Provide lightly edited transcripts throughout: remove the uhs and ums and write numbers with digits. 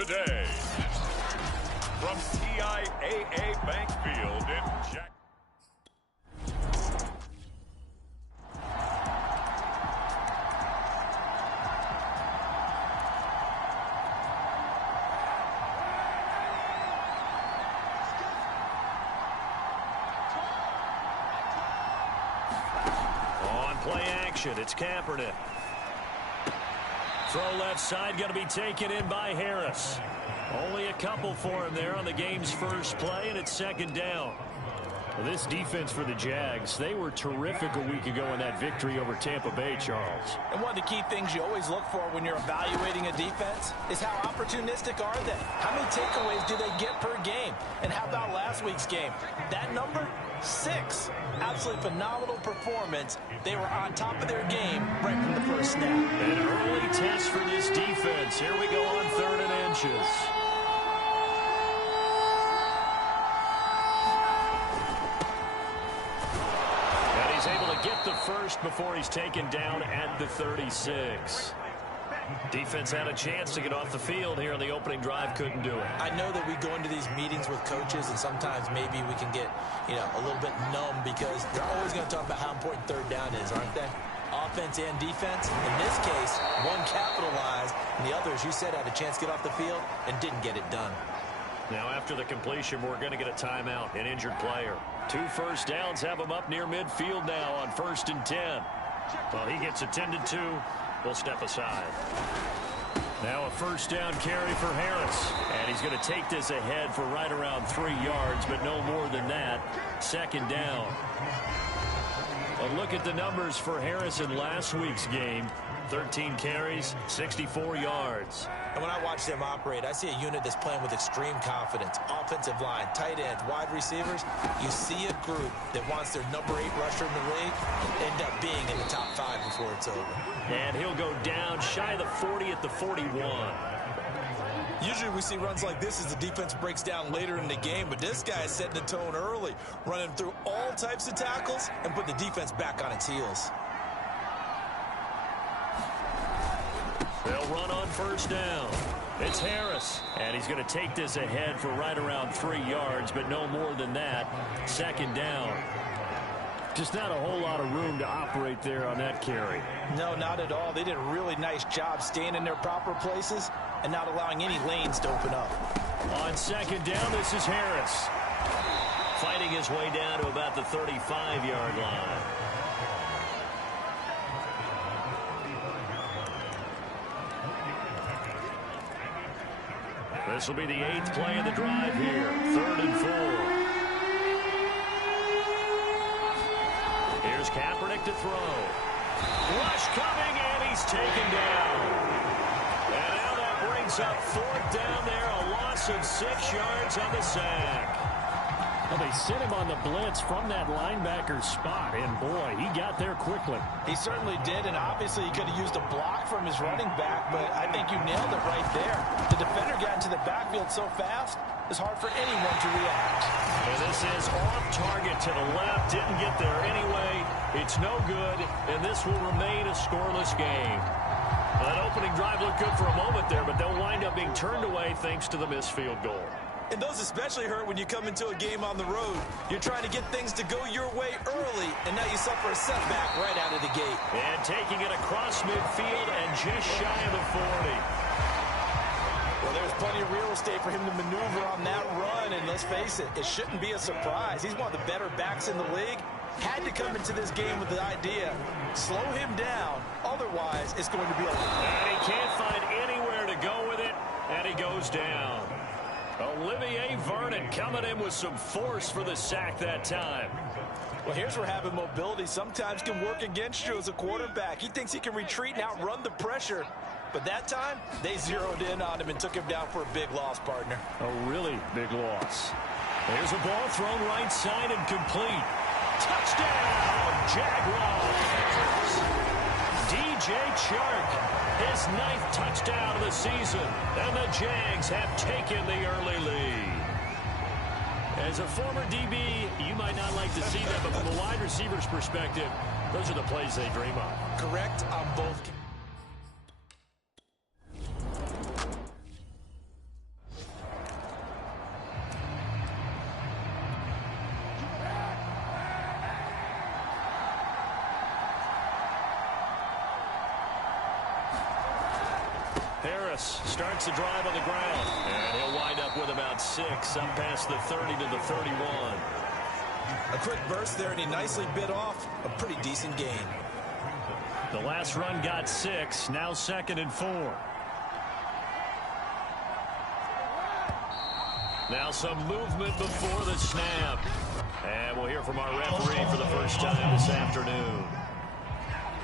today. From TIAA Bank Field in Jack. On play action, it's Kaepernick. Throw left side, going to be taken in by Harris. Only a couple for him there on the game's first play, and it's second down. Well, this defense for the Jags, they were terrific a week ago in that victory over Tampa Bay, Charles. And one of the key things you always look for when you're evaluating a defense is how opportunistic are they? How many takeaways do they get per game? And how about last week's game? That number? 6. Absolutely phenomenal performance. They were on top of their game right from the first snap. An early test for this defense. Here we go on 3rd and inches. And he's able to get the first before he's taken down at the 36. Defense had a chance to get off the field here on the opening drive, couldn't do it. I know that we go into these meetings with coaches, and sometimes maybe we can get, a little bit numb because they're always going to talk about how important 3rd down is, aren't they? Offense and defense. In this case, one capitalized, and the other, as you said, had a chance to get off the field and didn't get it done. Now, after the completion, we're going to get a timeout, an injured player. 2 first downs have him up near midfield now on 1st and 10. Well, he gets attended to. We'll step aside. Now a first down carry for Harris. And he's going to take this ahead for right around 3 yards, but no more than that. Second down. A look at the numbers for Harris in last week's game. 13 carries, 64 yards. And when I watch them operate, I see a unit that's playing with extreme confidence. Offensive line, tight ends, wide receivers. You see a group that wants their number 8 rusher in the league end up being in the top 5 before it's over. And he'll go down shy of the 40 at the 41. Usually we see runs like this as the defense breaks down later in the game, but this guy is setting the tone early, running through all types of tackles and put the defense back on its heels. They'll run on first down. It's Harris, and he's going to take this ahead for right around 3 yards, but no more than that. Second down. Just not a whole lot of room to operate there on that carry. No, not at all. They did a really nice job staying in their proper places and not allowing any lanes to open up. On second down, this is Harris. Fighting his way down to about the 35-yard line. This will be the 8th play of the drive here. 3rd and 4. Here's Kaepernick to throw. Rush coming, and he's taken down. And now that brings up 4th down there. A loss of 6 yards on the sack. Well, they sent him on the blitz from that linebacker spot, and boy, he got there quickly. He certainly did, and obviously he could have used a block from his running back, but I think you nailed it right there. The defender got into the backfield so fast, it's hard for anyone to react. And this is off target to the left, didn't get there anyway. It's no good, and this will remain a scoreless game. That opening drive looked good for a moment there, but they'll wind up being turned away thanks to the missed field goal. And those especially hurt when you come into a game on the road. You're trying to get things to go your way early, and now you suffer a setback right out of the gate. And taking it across midfield and just shy of the 40. Well, there's plenty of real estate for him to maneuver on that run, and let's face it, it shouldn't be a surprise. He's one of the better backs in the league. Had to come into this game with the idea, slow him down, otherwise it's going to be a... And he can't find anywhere to go with it, and he goes down. Olivier Vernon coming in with some force for the sack that time. Well, here's where having mobility sometimes can work against you as a quarterback. He thinks he can retreat and outrun the pressure. But that time, they zeroed in on him and took him down for a big loss, partner. A really big loss. There's a ball thrown right side and complete. Touchdown, Jaguars! DJ Chark. His 9th touchdown of the season, and the Jags have taken the early lead. As a former DB, you might not like to see that, but from a wide receiver's perspective, those are the plays they dream of. Correct on both. Harris starts the drive on the ground. And he'll wind up with about 6, up past the 30 to the 31. A quick burst there, and he nicely bit off a pretty decent gain. The last run got 6, now 2nd and 4. Now some movement before the snap. And we'll hear from our referee for the first time this afternoon.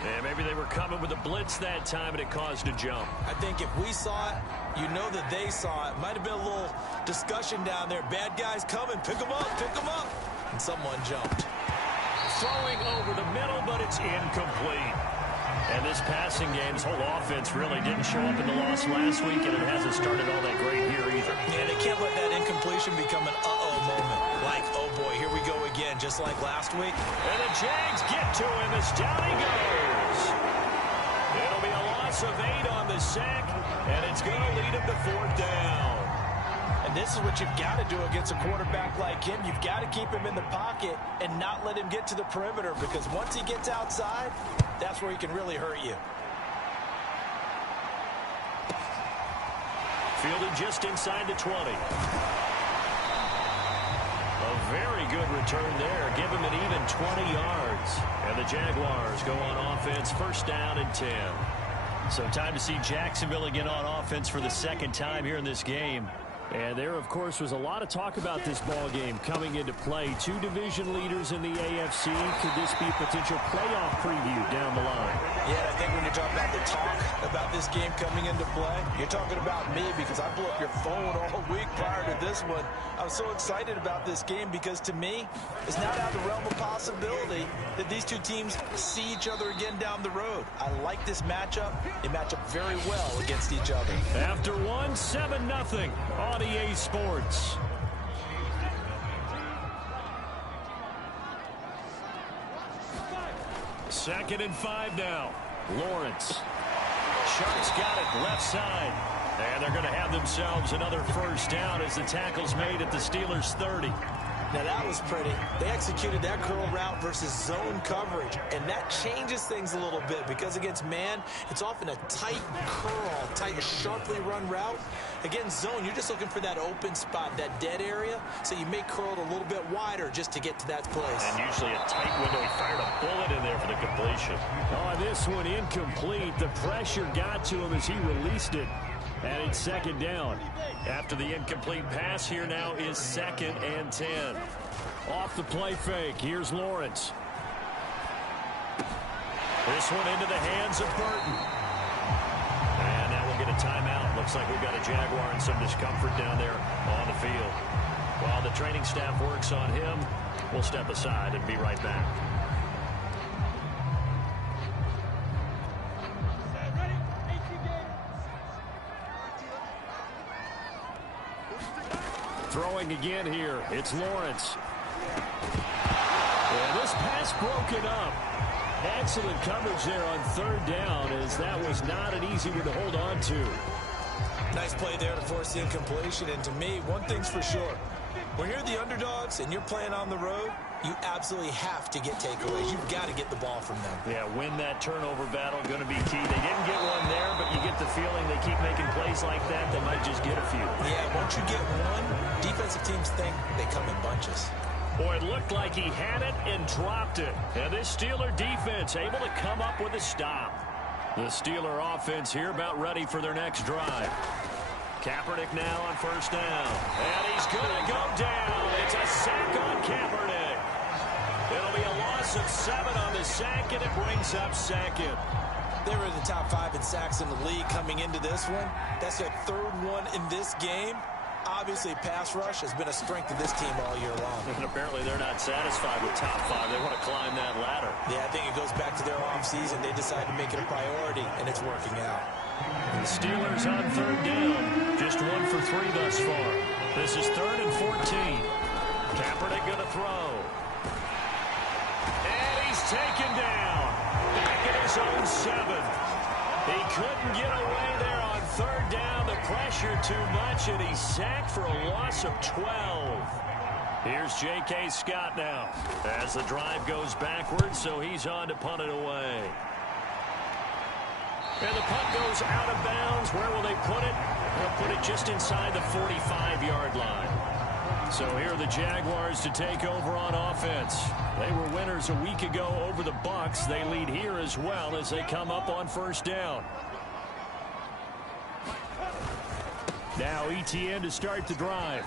And maybe they were coming with a blitz that time, and it caused a jump. I think if we saw it, you know that they saw it. Might have been a little discussion down there. Bad guys coming. Pick them up. Pick them up. And someone jumped. Throwing over the middle, but it's incomplete. And this passing game, this whole offense really didn't show up in the loss last week, and it hasn't started all that great here either. Yeah, they can't let that incompletion become an uh-oh moment. Like, oh boy, here we go again, just like last week. And the Jags get to him as down he goes. It'll be a loss of 8 on the sack, and it's going to lead him to 4th down. And this is what you've got to do against a quarterback like him. You've got to keep him in the pocket and not let him get to the perimeter, because once he gets outside, that's where he can really hurt you. Fielded just inside the 20. A very good return there. Give him an even 20 yards. And the Jaguars go on offense, 1st down and 10. So time to see Jacksonville again on offense for the 2nd time here in this game. And there, of course, was a lot of talk about this ball game coming into play. 2 division leaders in the AFC. Could this be a potential playoff preview down the line? Yeah, I think when you're talking about the talk about this game coming into play, you're talking about me, because I blew up your phone all week prior to this one. I was so excited about this game because, to me, it's not out of the realm of possibility that these two teams see each other again down the road. I like this matchup. They match up very well against each other. After 1, 7-0 on EA Sports. Second and 5 now. Lawrence. Sharks got it left side. And they're going to have themselves another 1st down as the tackle's made at the Steelers' 30. Now that was pretty. They executed that curl route versus zone coverage, and that changes things a little bit, because against man, it's often a tight curl, tight, sharply run route. Against zone, you're just looking for that open spot, that dead area, so you may curl it a little bit wider just to get to that place. And usually a tight window. He fired a bullet in there for the completion. Oh, this one incomplete. The pressure got to him as he released it. And it's 2nd down. After the incomplete pass, here now is 2nd and 10. Off the play fake. Here's Lawrence. This one into the hands of Burton. And now we'll get a timeout. Looks like we've got a Jaguar in some discomfort down there on the field. While the training staff works on him, we'll step aside and be right back. Throwing again here. It's Lawrence. And this pass broken up. Excellent coverage there on 3rd down, as that was not an easy one to hold on to. Nice play there to force the incompletion. And to me, one thing's for sure. When you're the underdogs and you're playing on the road, you absolutely have to get takeaways. You've got to get the ball from them. Yeah, win that turnover battle, going to be key. They didn't get one there, but you get the feeling they keep making plays like that, they might just get a few. Yeah, once you get one, defensive teams think they come in bunches. Boy, it looked like he had it and dropped it. And this Steeler defense able to come up with a stop. The Steeler offense here about ready for their next drive. Kaepernick now on 1st down. And he's going to go down. It's a sack on Kaepernick. It'll be a loss of 7 on the sack, and it brings up 2nd. They were in the top 5 in sacks in the league coming into this one. That's their 3rd one in this game. Obviously, pass rush has been a strength of this team all year long. And apparently they're not satisfied with top 5. They want to climb that ladder. Yeah, I think it goes back to their offseason. They decided to make it a priority, and it's working out. The Steelers on 3rd down. Just 1 for 3 thus far. This is 3rd and 14. Kaepernick going to throw. And he's taken down. Back at his own 7. He couldn't get away there on 3rd down. The pressure too much, and he's sacked for a loss of 12. Here's J.K. Scott now as the drive goes backwards, so he's on to punt it away. And the punt goes out of bounds. Where will they put it? They'll put it just inside the 45-yard line. So here are the Jaguars to take over on offense. They were winners a week ago over the Bucs. They lead here as well as they come up on first down. Now ETN to start the drive.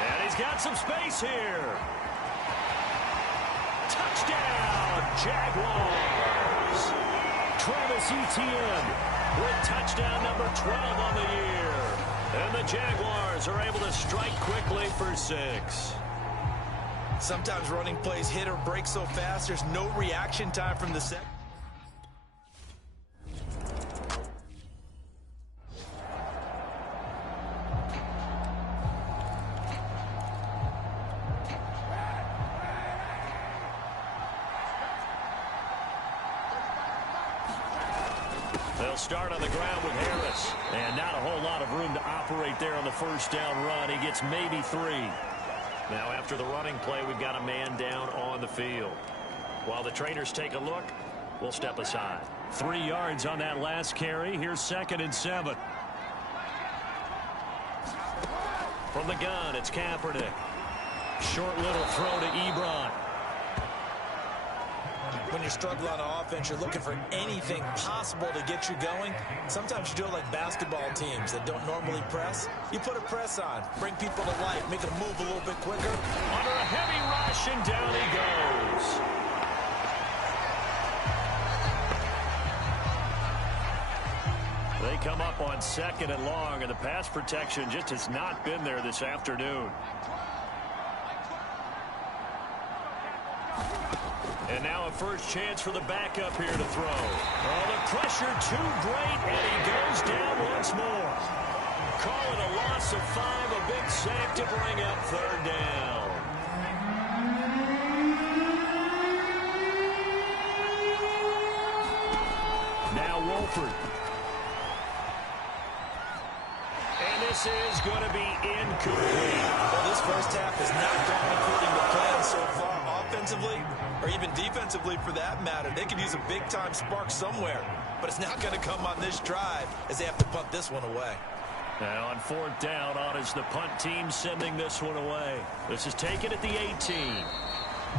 And he's got some space here. Touchdown, Jaguars. Travis Etienne with touchdown number 12 on the year. And the Jaguars are able to strike quickly for 6. Sometimes running plays hit or break so fast, there's no reaction time from the set. They'll start on the ground with Harris. And not a whole lot of room to operate there on the first down run. He gets maybe 3. Now after the running play, we've got a man down on the field. While the trainers take a look, we'll step aside. 3 yards on that last carry. Here's 2nd and 7. From the gun, it's Kaepernick. Short little throw to Ebron. When you're struggling on offense, you're looking for anything possible to get you going. Sometimes you do it like basketball teams that don't normally press. You put a press on, bring people to life, make them move a little bit quicker. Under a heavy rush, and down he goes. They come up on 2nd and long, and the pass protection just has not been there this afternoon. And now a first chance for the backup here to throw. Oh, the pressure too great, and he goes down once more. Call it a loss of 5, a big sack to bring up 3rd down. Now Wolford. And this is going to be incomplete. Well, this first half has not gone according to plan so far. Offensively, or even defensively for that matter, they could use a big-time spark somewhere. But it's not going to come on this drive as they have to punt this one away. Now on 4th down, on is the punt team sending this one away. This is taken at the 18.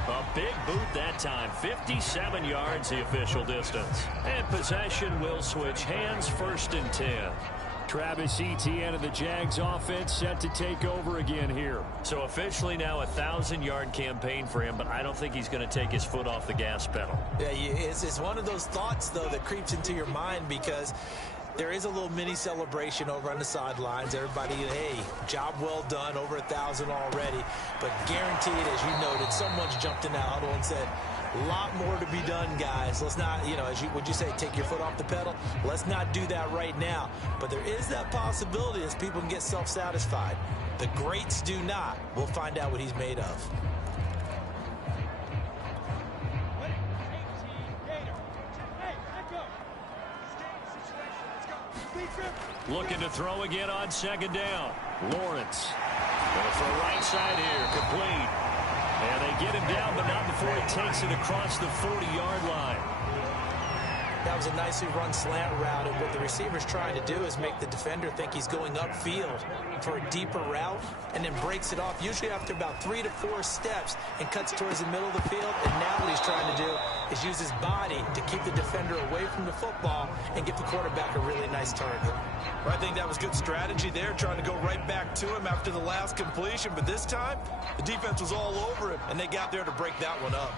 A big boot that time. 57 yards the official distance. And possession will switch hands, 1st and 10. Travis Etienne and the Jags offense set to take over again here. So officially now a 1,000-yard campaign for him, but I don't think he's going to take his foot off the gas pedal. Yeah, it's one of those thoughts, though, that creeps into your mind because there is a little mini celebration over on the sidelines. Everybody, hey, job well done, over 1,000 already. But guaranteed, as you noted, someone's jumped in that huddle and said, a lot more to be done, guys. Let's not, would you say, take your foot off the pedal? Let's not do that right now. But there is that possibility as people can get self-satisfied. The greats do not. We'll find out what he's made of. Looking to throw again on 2nd down. Lawrence. Going to throw right side here. Complete. And they get him down, but not before he takes it across the 40-yard line. That was a nicely run slant route, and what the receiver's trying to do is make the defender think he's going upfield for a deeper route, and then breaks it off, usually after about 3 to 4 steps, and cuts towards the middle of the field. And now what he's trying to do is use his body to keep the defender away from the football and give the quarterback a really nice target. I think that was good strategy there, trying to go right back to him after the last completion, but this time, the defense was all over him, and they got there to break that one up.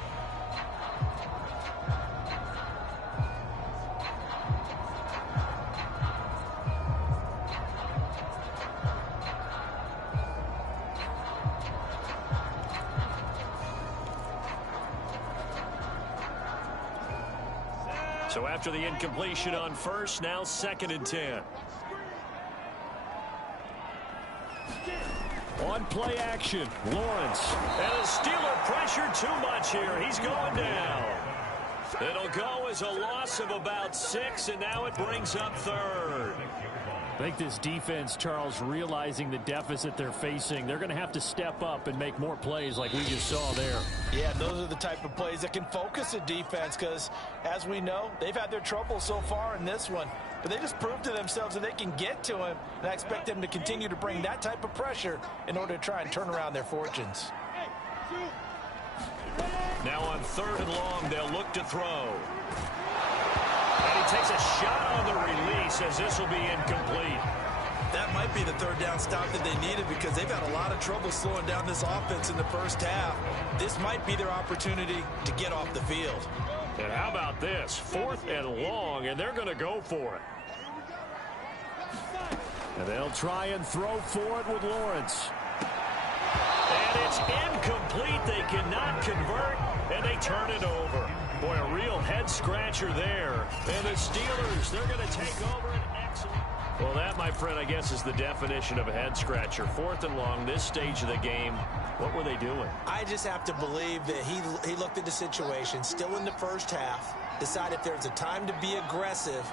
So after the incompletion on 1st, now 2nd and 10. On play action, Lawrence. And the Steeler pressure too much here. He's going down. It'll go as a loss of about 6, and now it brings up 3rd. I think this defense, Charles, realizing the deficit they're facing, they're going to have to step up and make more plays like we just saw there. Yeah, those are the type of plays that can focus a defense because, as we know, they've had their trouble so far in this one. But they just proved to themselves that they can get to him, and I expect them to continue to bring that type of pressure in order to try and turn around their fortunes. Now on 3rd and long, they'll look to throw. And he takes a shot on the release as this will be incomplete. That might be the 3rd down stop that they needed because they've had a lot of trouble slowing down this offense in the first half. This might be their opportunity to get off the field. And how about this? 4th and long, and they're going to go for it. And they'll try and throw for it with Lawrence. And it's incomplete. They cannot convert, and they turn it over. Boy, a real head-scratcher there. And the Steelers, they're going to take over an excellent... Well, that, my friend, I guess is the definition of a head-scratcher. 4th and long, this stage of the game. What were they doing? I just have to believe that he looked at the situation, still in the first half, decided if there's a time to be aggressive,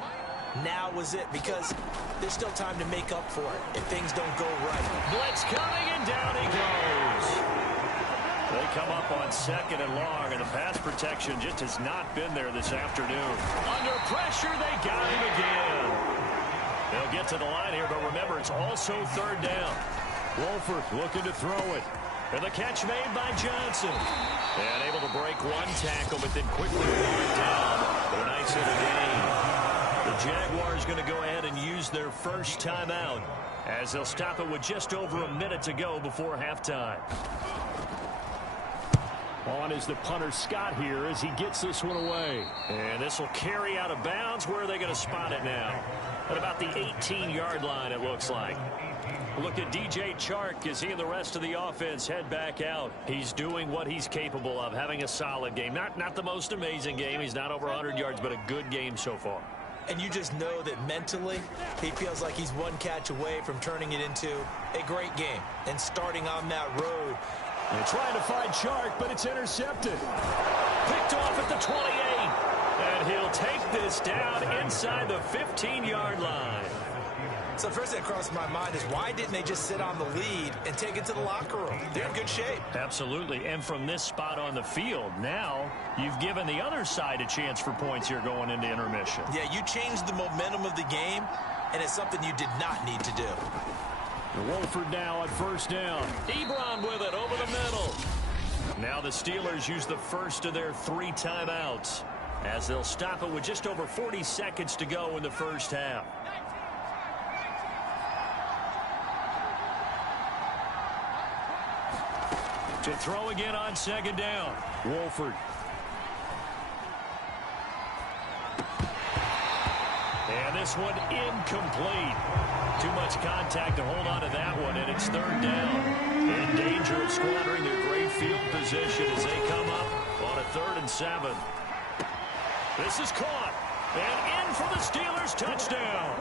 now was it, because there's still time to make up for it if things don't go right. Blitz coming, and down he goes. They come up on 2nd and long, and the pass protection just has not been there this afternoon. Under pressure, they got him again. They'll get to the line here, but remember, it's also 3rd down. Wolford looking to throw it. And the catch made by Johnson. And able to break one tackle, but then quickly brought down for a nice little gain. The Jaguars going to go ahead and use their first timeout as they'll stop it with just over a minute to go before halftime. On is the punter Scott here as he gets this one away. And this will carry out of bounds. Where are they going to spot it now? At about the 18-yard line, it looks like. Look at DJ Chark as he and the rest of the offense head back out. He's doing what he's capable of, having a solid game. Not the most amazing game. He's not over 100 yards, but a good game so far. And you just know that mentally, he feels like he's one catch away from turning it into a great game and starting on that road. They're trying to find Chark, but it's intercepted. Picked off at the 28. And he'll take this down inside the 15-yard line. So the first thing that crossed my mind is why didn't they just sit on the lead and take it to the locker room? They're in good shape. Absolutely. And from this spot on the field, now you've given the other side a chance for points here going into intermission. Yeah, you changed the momentum of the game, and it's something you did not need to do. Wolford now on 1st down. Ebron with it over the middle. Now the Steelers use the first of their 3 timeouts as they'll stop it with just over 40 seconds to go in the first half. To throw again on 2nd down. Wolford. And this one incomplete. Too much contact to hold on to that one, and it's 3rd down. In danger of squandering their great field position as they come up on a 3rd and 7. This is caught. And in for the Steelers touchdown.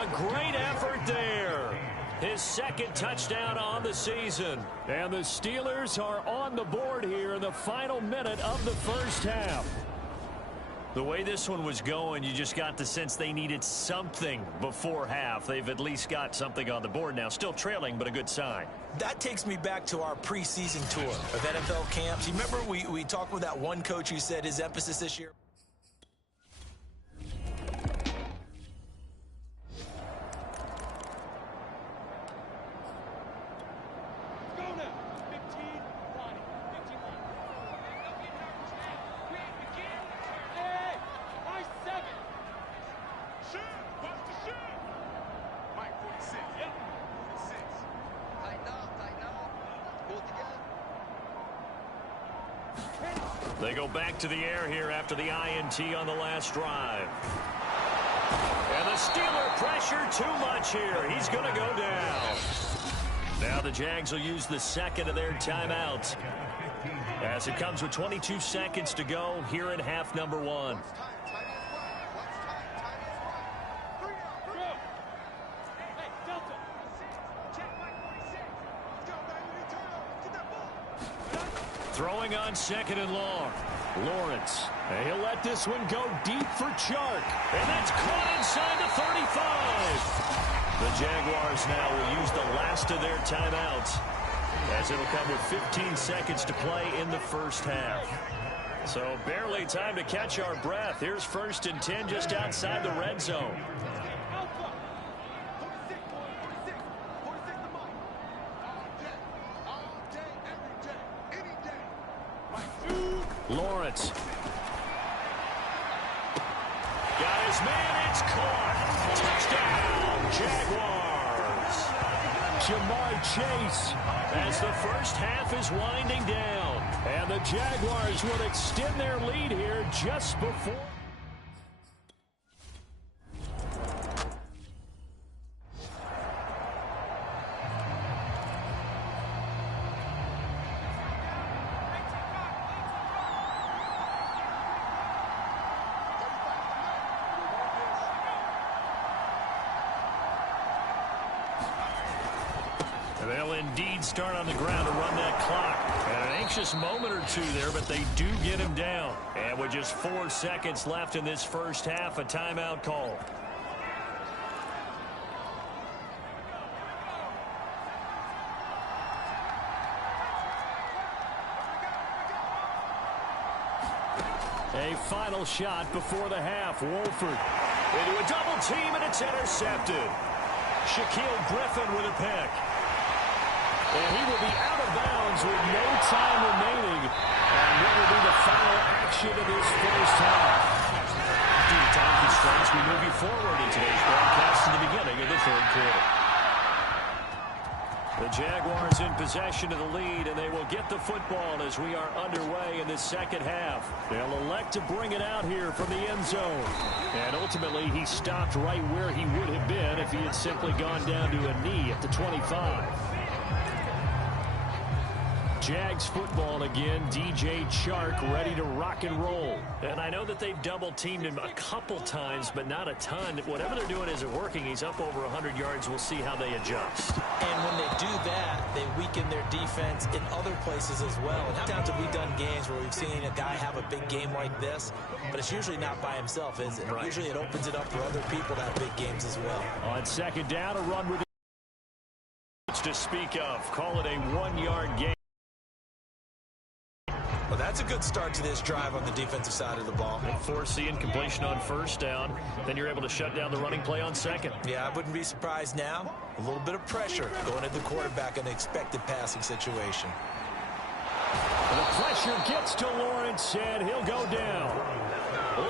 A great effort there. His 2nd touchdown on the season. And the Steelers are on the board here in the final minute of the first half. The way this one was going, you just got the sense they needed something before half. They've at least got something on the board now. Still trailing, but a good sign. That takes me back to our preseason tour of NFL camps. You remember we talked with that one coach who said his emphasis this year? They go back to the air here after the INT on the last drive. And the Steeler pressure too much here. He's going to go down. Now the Jags will use the 2nd of their timeouts as it comes with 22 seconds to go here in half number 1. Throwing on 2nd and long. Lawrence. And he'll let this one go deep for Chark. And that's caught inside the 35. The Jaguars now will use the last of their timeouts, as it'll come with 15 seconds to play in the first half. So barely time to catch our breath. Here's 1st and 10 just outside the red zone. Lawrence. Got his man. It's caught. Touchdown, Jaguars. Jamar Chase as the first half is winding down. And the Jaguars will extend their lead here just before. They'll indeed start on the ground to run that clock. And an anxious moment or two there, but they do get him down. And with just 4 seconds left in this first half, a timeout call. A final shot before the half. Wolford into a double team, and it's intercepted. Shaquille Griffin with a pick. And he will be out of bounds with no time remaining. And what will be the final action of this first half? Due to time constraints, we move you forward in today's broadcast to the beginning of the 3rd quarter. The Jaguars in possession of the lead, and they will get the football as we are underway in the second half. They'll elect to bring it out here from the end zone. And ultimately, he stopped right where he would have been if he had simply gone down to a knee at the 25. Jags football again. DJ Chark ready to rock and roll. And I know that they've double-teamed him a couple times, but not a ton. Whatever they're doing isn't working. He's up over 100 yards. We'll see how they adjust. And when they do that, they weaken their defense in other places as well. And how times have we done games where we've seen a guy have a big game like this, but it's usually not by himself, is it? Right. Usually it opens it up for other people to have big games as well. On 2nd down, a run with to speak of. Call it a 1-yard gain. Well, that's a good start to this drive on the defensive side of the ball. Force the incompletion on 1st down. Then you're able to shut down the running play on 2nd. Yeah, I wouldn't be surprised now. A little bit of pressure going at the quarterback in an expected passing situation. The pressure gets to Lawrence, and he'll go down.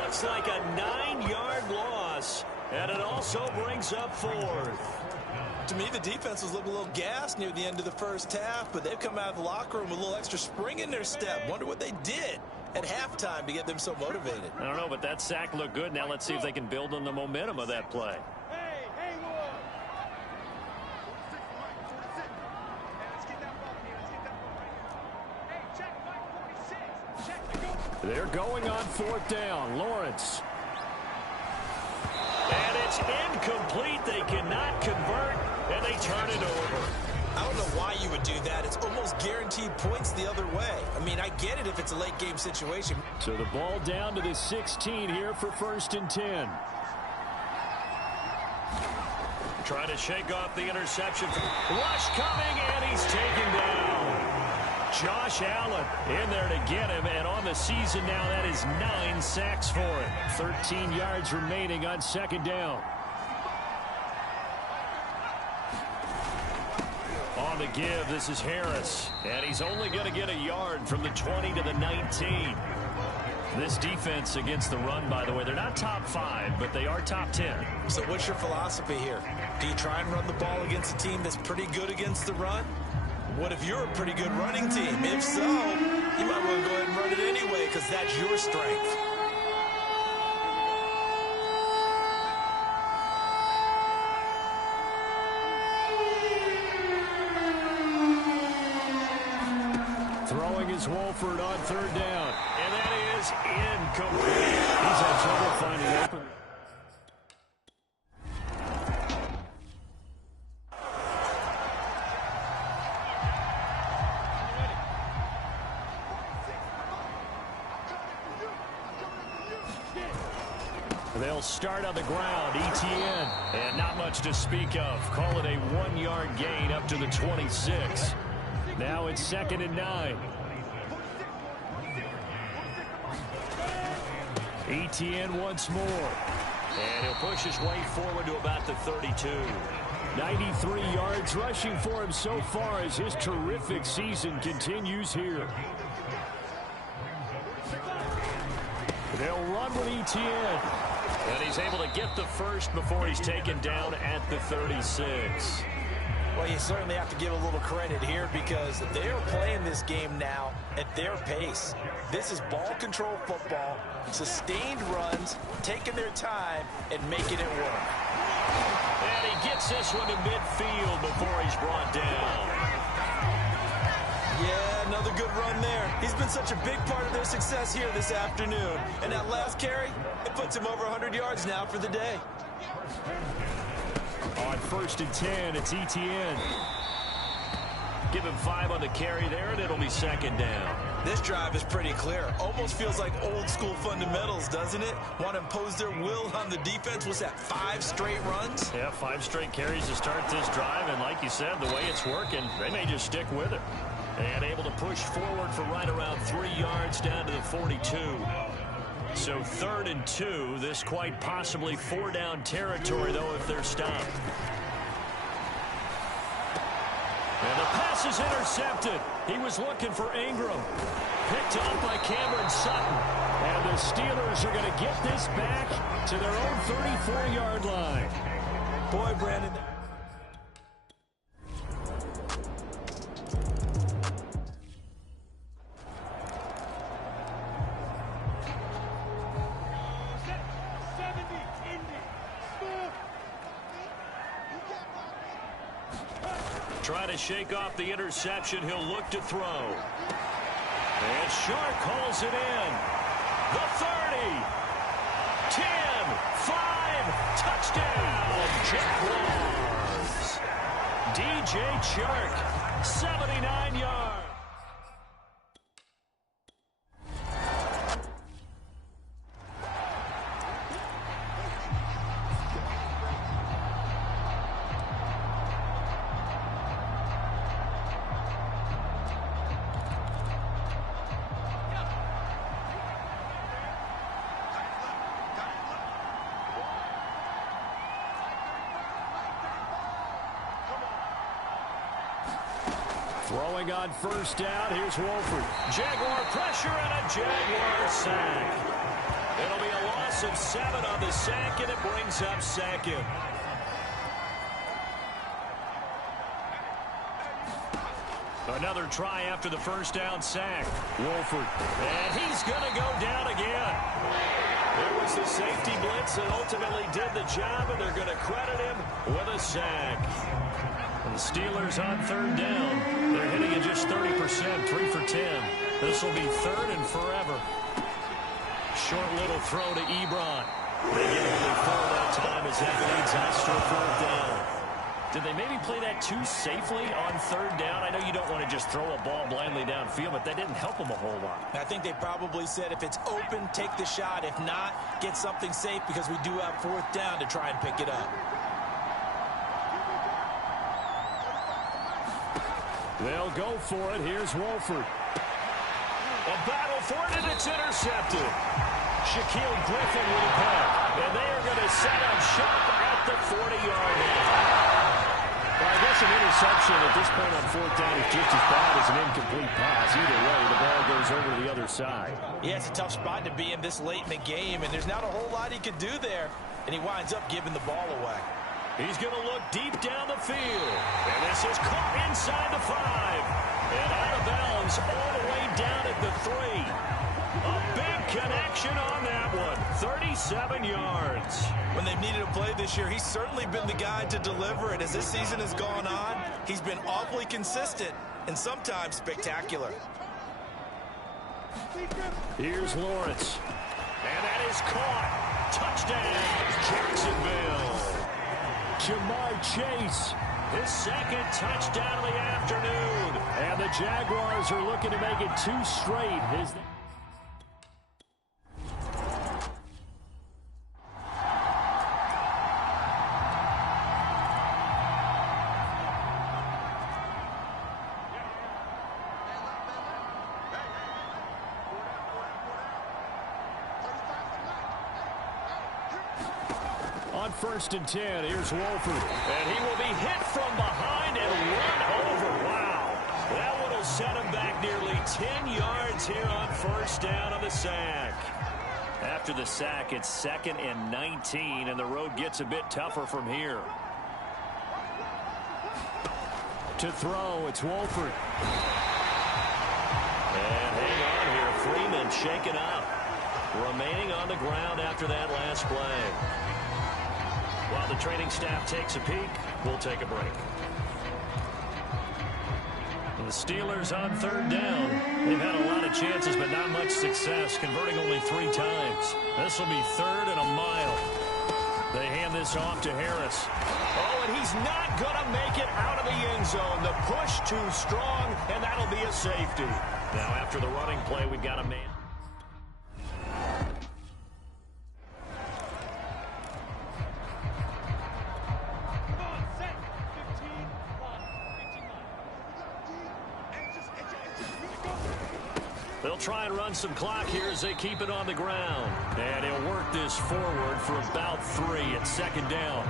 Looks like a 9-yard loss, and it also brings up 4th. To me, the defense was looking a little gassed near the end of the first half, but they've come out of the locker room with a little extra spring in their step. Wonder what they did at halftime to get them so motivated. I don't know, but that sack looked good. Now let's see if they can build on the momentum of that play. They're going on 4th down. Lawrence. And it's incomplete. They cannot convert, and they turn it over. I don't know why you would do that. It's almost guaranteed points the other way. I mean, I get it if it's a late game situation. So the ball down to the 16 here for 1st and 10. Trying to shake off the interception. Rush coming, and he's taken down. Josh Allen in there to get him, and on the season now, that is 9 sacks for him. 13 yards remaining on 2nd down. On the give, this is Harris, and he's only going to get a yard from the 20 to the 19. This defense against the run, by the way, they're not top 5, but they are top 10. So what's your philosophy here? Do you try and run the ball against a team that's pretty good against the run? What if you're a pretty good running team? If so, you might want to go ahead and run it anyway because that's your strength. Throwing is Wolford on 3rd down, and that is incomplete. He's had trouble finding open. They'll start on the ground. ETN. And not much to speak of. Call it a 1-yard gain up to the 26. Now it's 2nd and 9. ETN once more. And he'll push his way forward to about the 32. 93 yards rushing for him so far as his terrific season continues here. They'll run with ETN. And he's able to get the first before he's taken down at the 36. Well, you certainly have to give a little credit here because they are playing this game now at their pace. This is ball control football, sustained runs, taking their time, and making it work. And he gets this one to midfield before he's brought down. Yeah, another good run there. He's been such a big part of their success here this afternoon. And that last carry, it puts him over 100 yards now for the day. On 1st and 10, it's ETN. Give him 5 on the carry there, and it'll be 2nd down. This drive is pretty clear. Almost feels like old school fundamentals, doesn't it? Want to impose their will on the defense. What's that, 5 straight runs? Yeah, 5 straight carries to start this drive, and like you said, the way it's working, they may just stick with it. And able to push forward for right around 3 yards down to the 42. So 3rd and 2, this quite possibly 4-down territory, though, if they're stopped. And the pass is intercepted. He was looking for Ingram. Picked up by Cameron Sutton. And the Steelers are going to get this back to their own 34-yard line. Boy, Brandon. Trying to shake off the interception. He'll look to throw. And Shark calls it in. The 30. 10. 5. Touchdown. Jaguars. DJ Chark. 79 yards. Throwing on 1st down, here's Wolford. Jaguar pressure and a Jaguar sack. It'll be a loss of 7 on the sack, and it brings up 2nd. Another try after the 1st down sack. Wolford. And he's going to go down again. It was the safety blitz that ultimately did the job, and they're going to credit him with a sack. And the Steelers on 3rd down. They're hitting at just 30%, 3 for 10. This will be 3rd and forever. Short little throw to Ebron. They get only 4 that time as that leads us to a 4th down. Did they maybe play that too safely on 3rd down? I know you don't want to just throw a ball blindly downfield, but that didn't help them a whole lot. I think they probably said if it's open, take the shot. If not, get something safe because we do have 4th down to try and pick it up. They'll go for it. Here's Wolford. A battle for it, and it's intercepted. Shaquille Griffin with a pick. And they are going to set up shop at the 40-yard line. Well, I guess an interception at this point on 4th down is just as bad as an incomplete pass. Either way, the ball goes over to the other side. Yeah, it's a tough spot to be in this late in the game, and there's not a whole lot he can do there. And he winds up giving the ball away. He's going to look deep down the field. And this is caught inside the 5. And out of bounds all the way down at the 3. A big connection on that one. 37 yards. When they've needed a play this year, he's certainly been the guy to deliver it. As this season has gone on, he's been awfully consistent and sometimes spectacular. Here's Lawrence. And that is caught. Touchdown, Jacksonville. Jamar Chase, his 2nd touchdown of the afternoon. And the Jaguars are looking to make it 2 straight. first and 10. Here's Wolford. And he will be hit from behind and run over. Wow. That one will set him back nearly 10 yards here on first down on the sack. After the sack, it's 2nd and 19, and the road gets a bit tougher from here. To throw, it's Wolford. And hang on here. Freeman shaken up. Remaining on the ground after that last play. While the training staff takes a peek, we'll take a break. The Steelers on 3rd down. They've had a lot of chances, but not much success, converting only 3 times. This will be 3rd and a mile. They hand this off to Harris. Oh, and he's not going to make it out of the end zone. The push too strong, and that'll be a safety. Now, after the running play, we've got a man. They'll try and run some clock here as they keep it on the ground. And he'll work this forward for about 3 at 2nd down.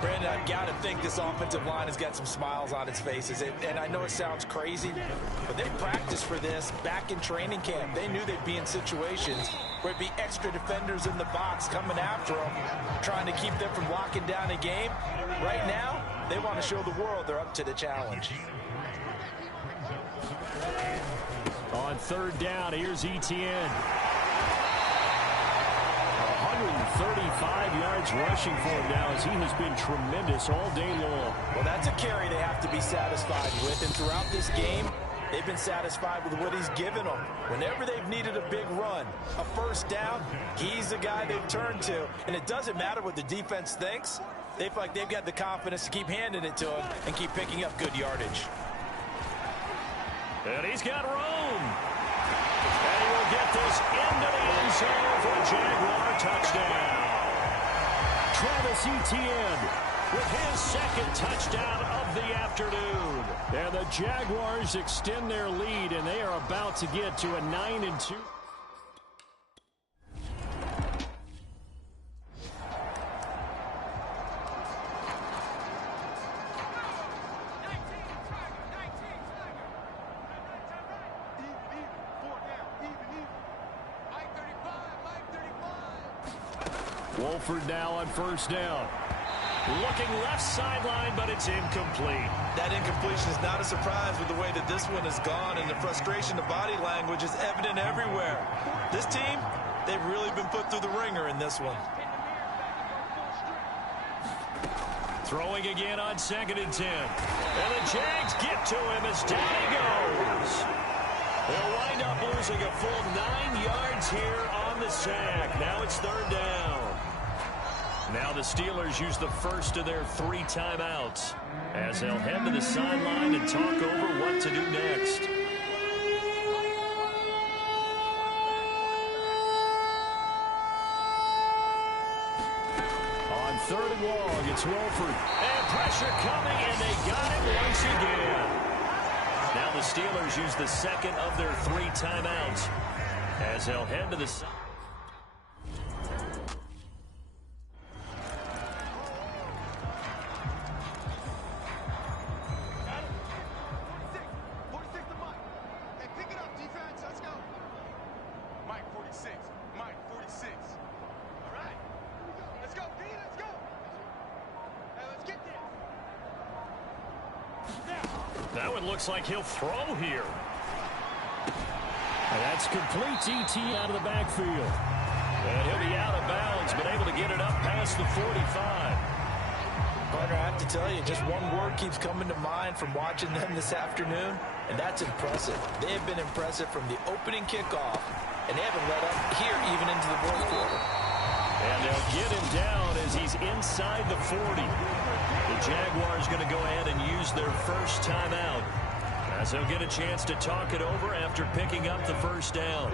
Brandon, I've got to think this offensive line has got some smiles on its faces. And I know it sounds crazy, but they practiced for this back in training camp. They knew they'd be in situations where it'd be extra defenders in the box coming after them, trying to keep them from locking down a game. Right now, they want to show the world they're up to the challenge. On 3rd down, here's Etienne. 135 yards rushing for him now as he has been tremendous all day long. Well, that's a carry they have to be satisfied with. And throughout this game, they've been satisfied with what he's given them. Whenever they've needed a big run, a first down, he's the guy they've turned to. And it doesn't matter what the defense thinks. They feel like they've got the confidence to keep handing it to him and keep picking up good yardage. And he's got room. And he will get this into the end zone for a Jaguar touchdown. Travis Etienne with his 2nd touchdown of the afternoon. And the Jaguars extend their lead, and they are about to get to a 9-2. Wolford now on 1st down. Looking left sideline, but it's incomplete. That incompletion is not a surprise with the way that this one has gone, and the frustration of body language is evident everywhere. This team, they've really been put through the ringer in this one. Throwing again on 2nd and 10. And the Jags get to him as down he goes. They'll wind up losing a full 9 yards here on the sack. Now it's 3rd down. Now the Steelers use the first of their 3 timeouts as they'll head to the sideline and talk over what to do next. On 3rd and long, it's Wolford. And pressure coming, and they got it once again. Now the Steelers use the 2nd of their 3 timeouts as they'll head to the side. That one looks like he'll throw here. And that's complete. Etienne out of the backfield. And he'll be out of bounds, but able to get it up past the 45. Partner, I have to tell you, just one word keeps coming to mind from watching them this afternoon, and that's impressive. They have been impressive from the opening kickoff, and they haven't let up here even into the 4th quarter. And they'll get him down as he's inside the 40. The Jaguars going to go ahead and use their first timeout as they'll get a chance to talk it over after picking up the first down.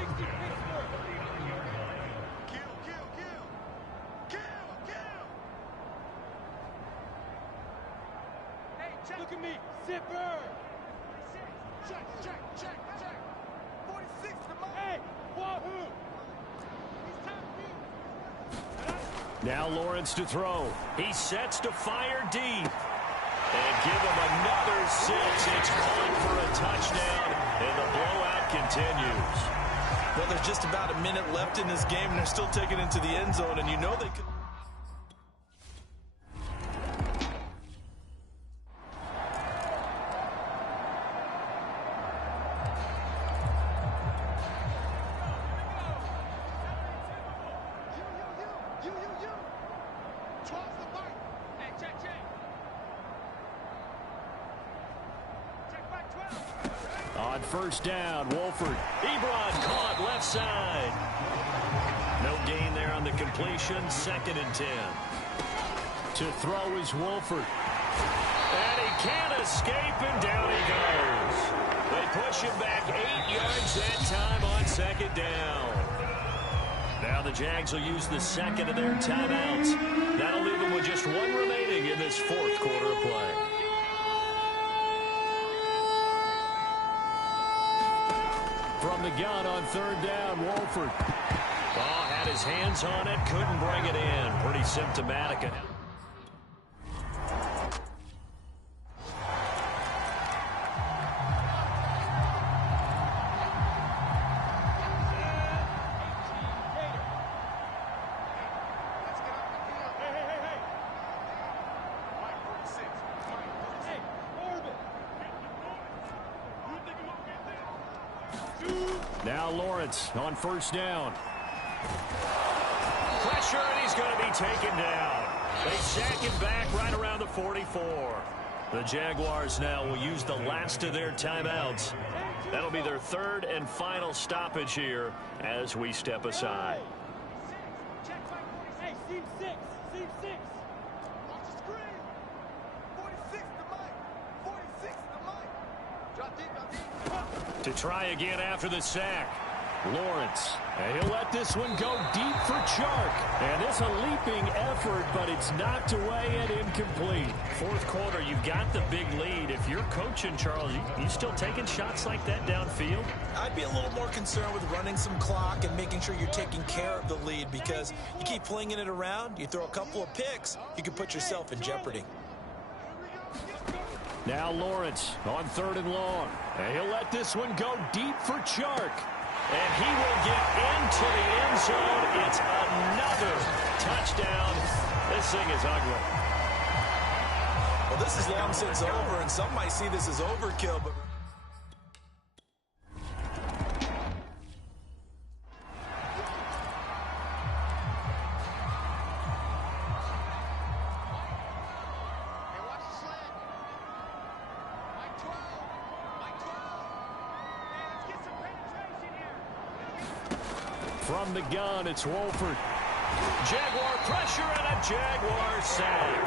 Look at me, zipper. Check. 46 to my. Hey, Wahoo. He's top Now Lawrence to throw. He sets to fire deep. And give him another 6. It's caught for a touchdown, and the blowout continues. Well, there's just about a minute left in this game, and they're still taking it into the end zone, and you know they could. On first down, Wolford. Ebron caught left side. No gain there on the completion. 2nd and 10. To throw is Wolford. And he can't escape, and down he goes. They push him back 8 yards that time on 2nd down. Now the Jags will use the 2nd of their timeouts. That'll leave them with just 1 remaining in this 4th quarter of play. From the gun on 3rd down, Wolford. Ball had his hands on it, couldn't bring it in. Pretty symptomatic. Now Lawrence on first down. Pressure, and he's going to be taken down. They sack him back right around the 44. The Jaguars now will use the last of their timeouts. That'll be their 3rd and final stoppage here as we step aside. Hey, seam 6. Seam 6. Watch the screen. 46 to Mike. 46 to Mike. Drop deep, drop deep. To try again after the sack. Lawrence. And he'll let this one go deep for Chark. And it's a leaping effort, but it's knocked away and incomplete. 4th quarter, you've got the big lead. If you're coaching, Charles, you still taking shots like that downfield? I'd be a little more concerned with running some clock and making sure you're taking care of the lead, because you keep flinging it around, you throw a couple of picks, you can put yourself in jeopardy. Now Lawrence on 3rd and long. And he'll let this one go deep for Chark. And he will get into the end zone. It's another touchdown. This thing is ugly. Well, this is long since over, and some might see this as overkill, but... From the gun, it's Wolford. Jaguar pressure and a Jaguar sack.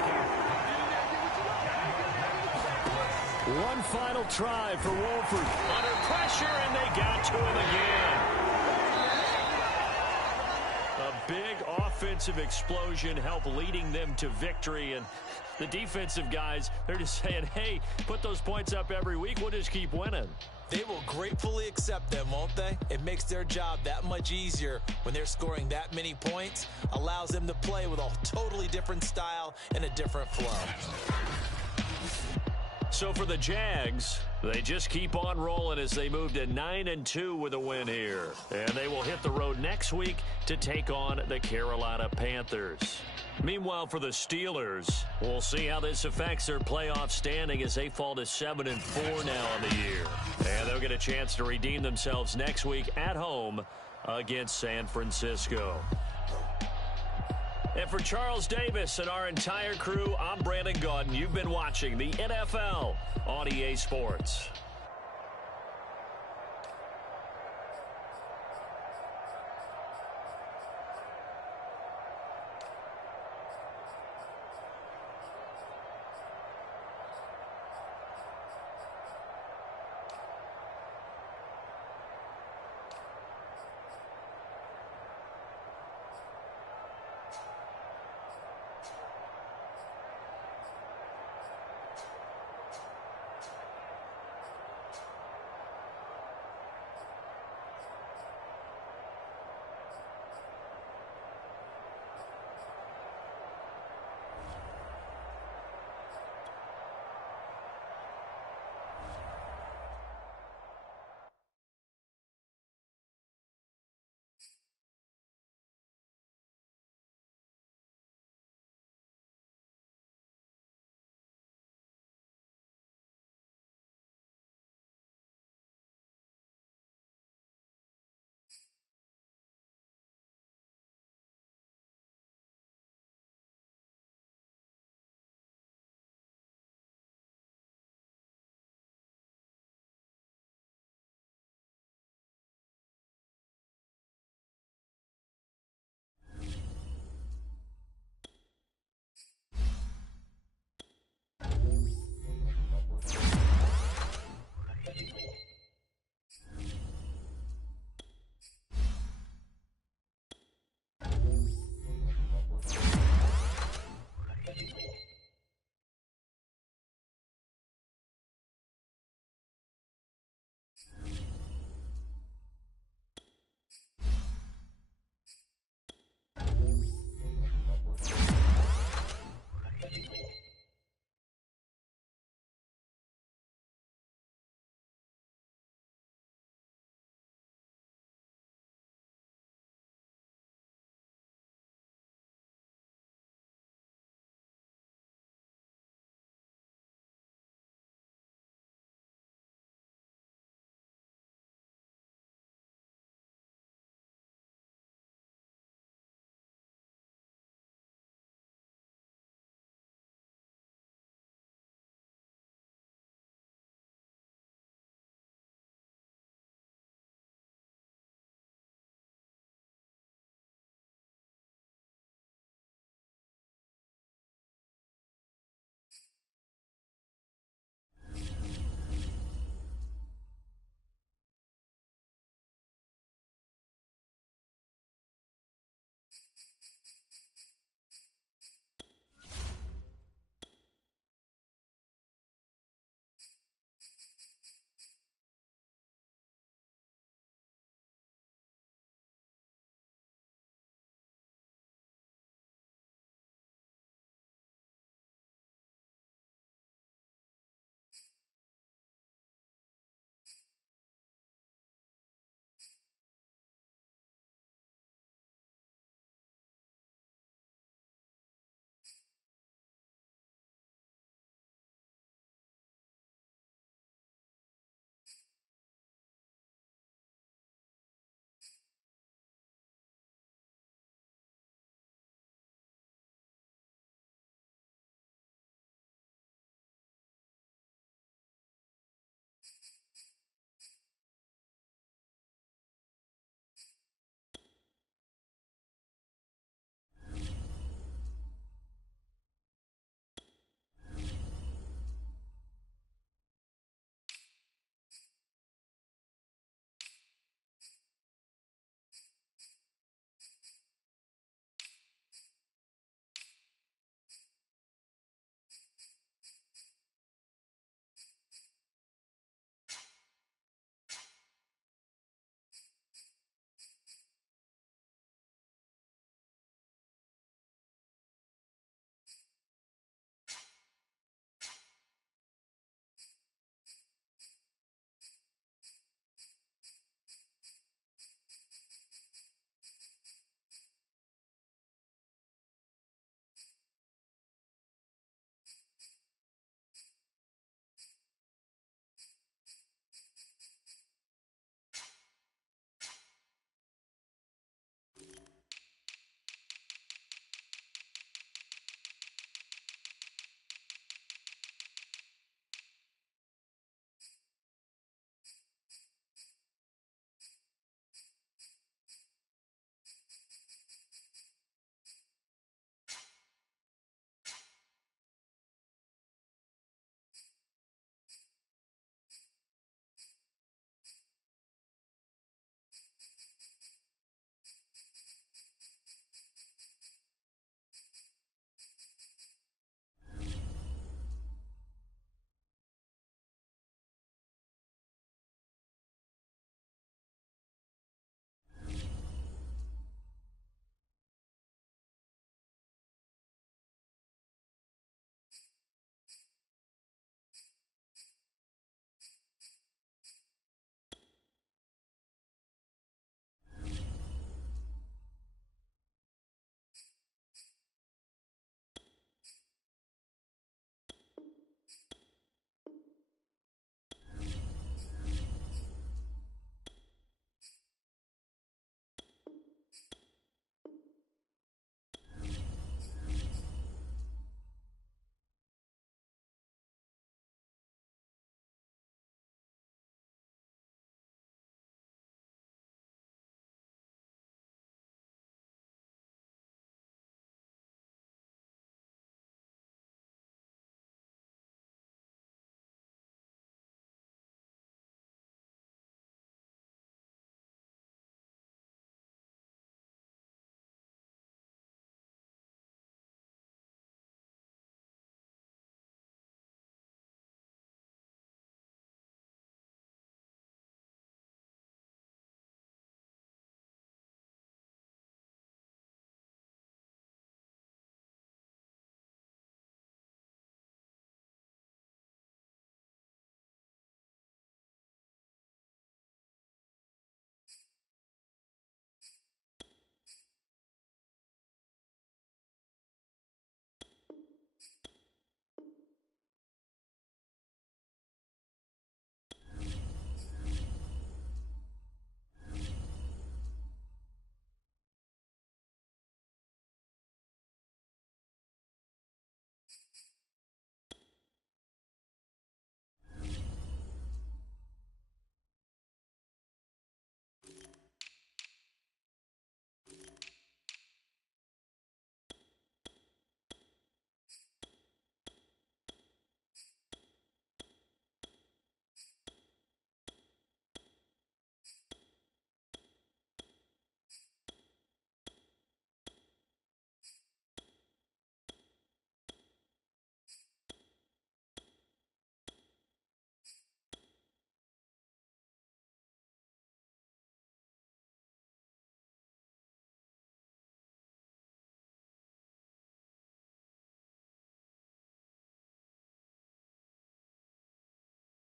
One final try for Wolford. Under pressure, and they got to him again. A big offensive explosion helped leading them to victory, and the defensive guys, they're just saying, hey, put those points up every week, we'll just keep winning. They will gratefully accept them, won't they? It makes their job that much easier when they're scoring that many points. Allows them to play with a totally different style and a different flow. So for the Jags, they just keep on rolling as they move to 9-2 with a win here. And they will hit the road next week to take on the Carolina Panthers. Meanwhile, for the Steelers, we'll see how this affects their playoff standing as they fall to 7-4 now on the year. And they'll get a chance to redeem themselves next week at home against San Francisco. And for Charles Davis and our entire crew, I'm Brandon Gaudin. You've been watching the NFL on EA Sports.